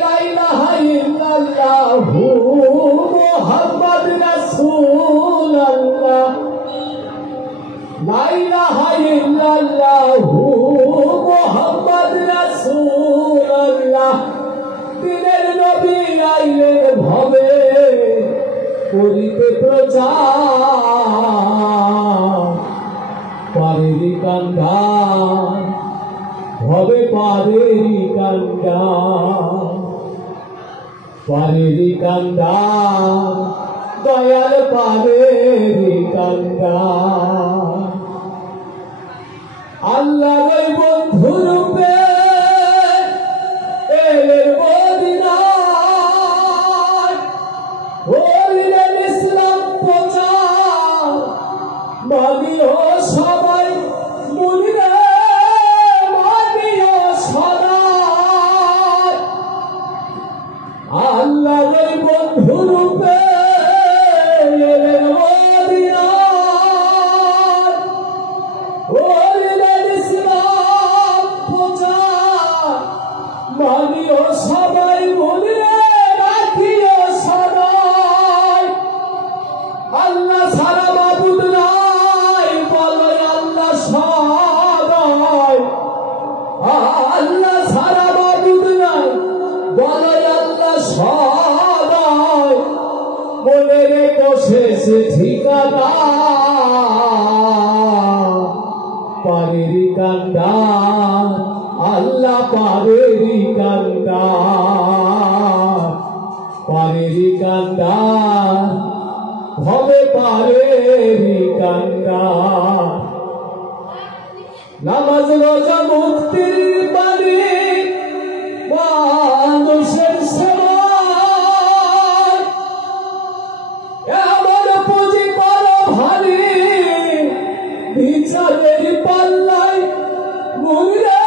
লা ইলাহা ইল্লাল্লাহু মুহাম্মাদ রাসূলুল্লাহ লা ইলাহা ইল্লাল্লাহু মুহাম্মাদ রাসূলুল্লাহ দিনের নবী আইলেন ভবে করিতে প্রচার পারেরি কান্দা হবে পারেরি কান্দা পারেরি কান্দা দয়াল পারেরি কান্দা আল্লাহ ওই বন্ধু রূপে এলেন মদিনায় করিলেন ইসলাম প্রচার মানিও সবাই মুনিরে মানিও সদাই আল্লাহ ওই বন্ধু রূপে এলেন মদিনায় করিলেন ইসলাম প্রচার মানিও সবাই মুনিরে রাখিও সদাই আল্লাহ সারা মাবুদ নাই বলো আল্লাহ সদাই আল্লাহ সারা মাবুদ নাই বলো আল্লাহ সদাই মনে রেখো শেষ ঠিকানা পারেরি কান্দা আল্লাহ পারেরি কান্দা পারেরি কান্দা হবে পারেরি কান্দা নামাজ রোজা মুক্তির বাণী মানুষের সেবায় এমন পুঁজি করো ভারী বিচারের পাল্লায় মুনিরে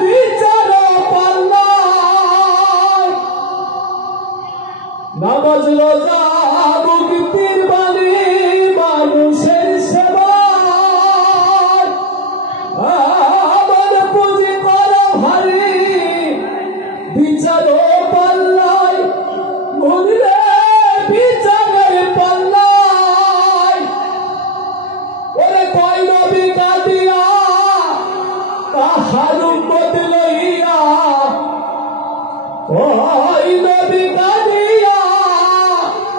বিচার পাল্লায় নামাজ রোজা মুক্তির বাণী মানুষের সেবায় আমার পুঁজি করো ভারী বিচার পাল্লায় মুনিরে বিচারের পাল্লায় ওরে কয় নবী কাঁদিয়া তাহার উম্মত লইয়া ওই নবী কাঁদিয়া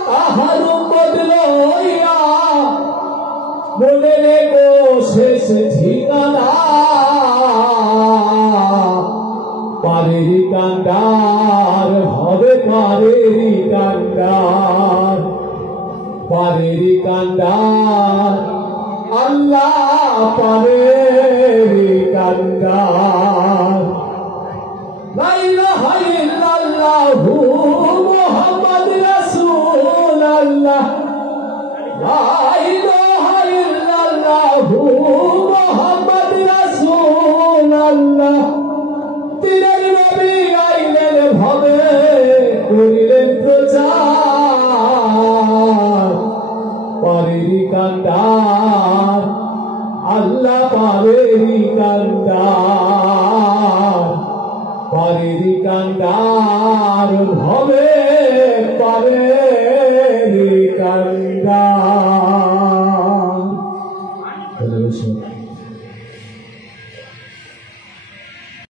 তাহার উম্মত লইয়া মনে রেখো শেষ ঠিকানা পারেরি কান্দার হবে পারেরি কান্দার পারেরি কান্দার আল্লাহ পারেরি কান্দার লা ইলাহা ইল্লাল্লাহু মুহাম্মাদ রাসূলুল্লাহ লা ইলাহা ইল্লাল্লাহু মুহাম্মাদ রাসূলুল্লাহ